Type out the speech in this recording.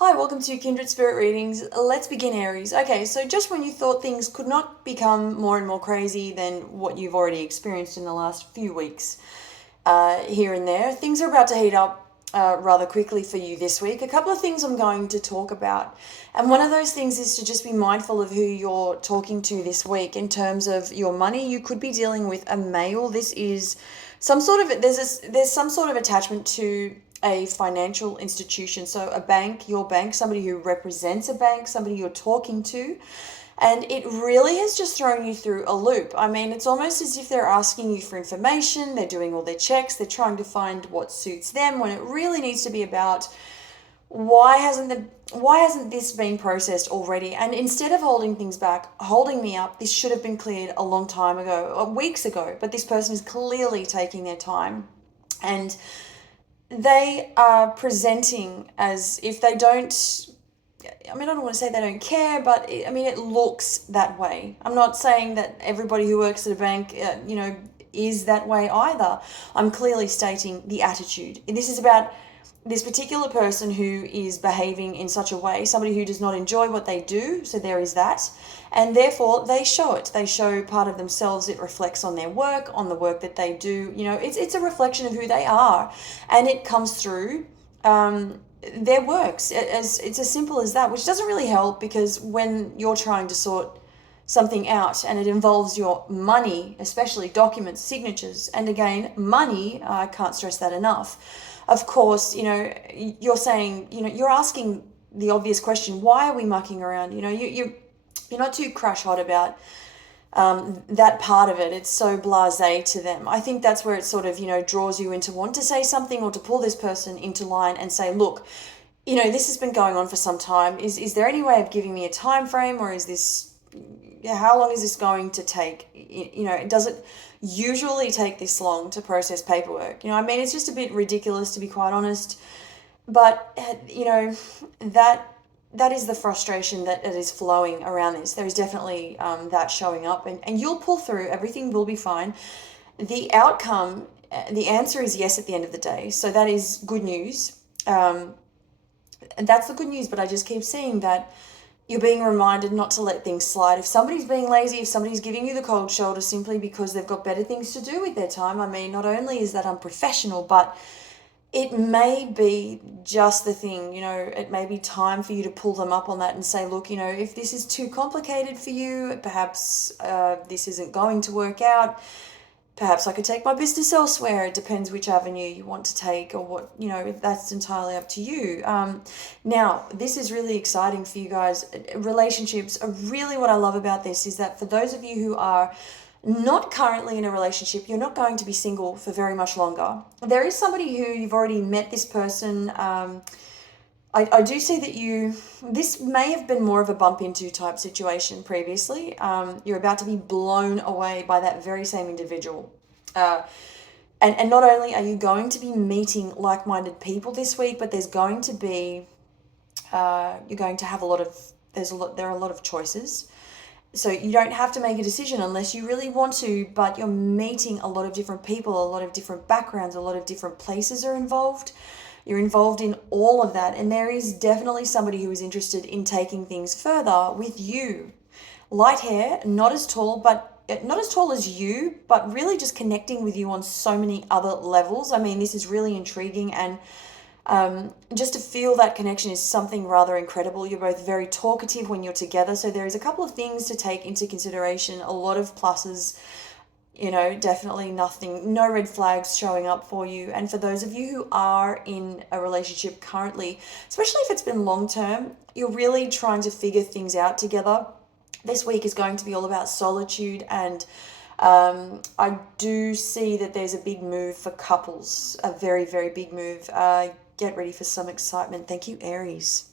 Hi, welcome to Kindred Spirit Readings. Let's begin, Aries. Okay, so just when you thought things could not become more and more crazy than what you've already experienced in the last few weeks, here and there, things are about to heat up rather quickly for you this week. A couple of things I'm going to talk about. And one of those things is to just be mindful of who you're talking to this week in terms of your money. You could be dealing with a male. This is some sort of, there's some sort of attachment to a financial institution. So a bank, your bank, somebody who represents a bank, somebody you're talking to. And it really has just thrown you through a loop. I mean, it's almost as if they're asking you for information, they're doing all their checks, they're trying to find what suits them when it really needs to be about why hasn't this been processed already? And instead of holding things back, holding me up, this should have been cleared a long time ago, or weeks ago, but this person is clearly taking their time. And they are presenting as if they don't, I mean, I don't want to say they don't care, but it looks that way. I'm not saying that everybody who works at a bank, is that way either. I'm clearly stating the attitude. This is about this particular person who is behaving in such a way, somebody who does not enjoy what they do, so there is that. And therefore, they show it. They show part of themselves. It reflects on their work, on the work that they do. It's a reflection of who they are. And it comes through their works. It's as simple as that, which doesn't really help because when you're trying to sort something out and it involves your money, especially documents, signatures, and again, money, I can't stress that enough. Of course, you're saying, you're asking the obvious question, why are we mucking around? You're not too crash hot about that part of it. It's so blasé to them. I think that's where it sort of, draws you into want to say something or to pull this person into line and say, look, this has been going on for some time. Is there any way of giving me a time frame, or is this, how long is this going to take? Does it usually take this long to process paperwork? It's just a bit ridiculous, to be quite honest. But that is the frustration that is flowing around this. There is definitely that showing up, and you'll pull through. Everything will be fine. The outcome, the answer is yes at the end of the day. So that is good news. And that's the good news. But I just keep seeing that you're being reminded not to let things slide. If somebody's being lazy, if somebody's giving you the cold shoulder simply because they've got better things to do with their time, not only is that unprofessional, but it may be just the thing. It may be time for you to pull them up on that and say, look, if this is too complicated for you, perhaps this isn't going to work out. Perhaps I could take my business elsewhere. It depends which avenue you want to take, or what, that's entirely up to you. Now, this is really exciting for you guys. Relationships are really, what I love about this is that for those of you who are not currently in a relationship, you're not going to be single for very much longer. There is somebody who you've already met this person. I do see that this may have been more of a bump into type situation previously. You're about to be blown away by that very same individual. And not only are you going to be meeting like-minded people this week, but there's going to be, you're going to have there are a lot of choices. So you don't have to make a decision unless you really want to, but you're meeting a lot of different people, a lot of different backgrounds, a lot of different places are involved. You're involved in all of that, and there is definitely somebody who is interested in taking things further with you. Light hair, not as tall, but not as tall as you, but really just connecting with you on so many other levels. This is really intriguing, and just to feel that connection is something rather incredible. You're both very talkative when you're together, so there is a couple of things to take into consideration, a lot of pluses. Definitely no red flags showing up for you. And for those of you who are in a relationship currently, especially if it's been long term, you're really trying to figure things out together. This week is going to be all about solitude, and I do see that there's a big move for couples, a very, very big move. Get ready for some excitement. Thank you, Aries.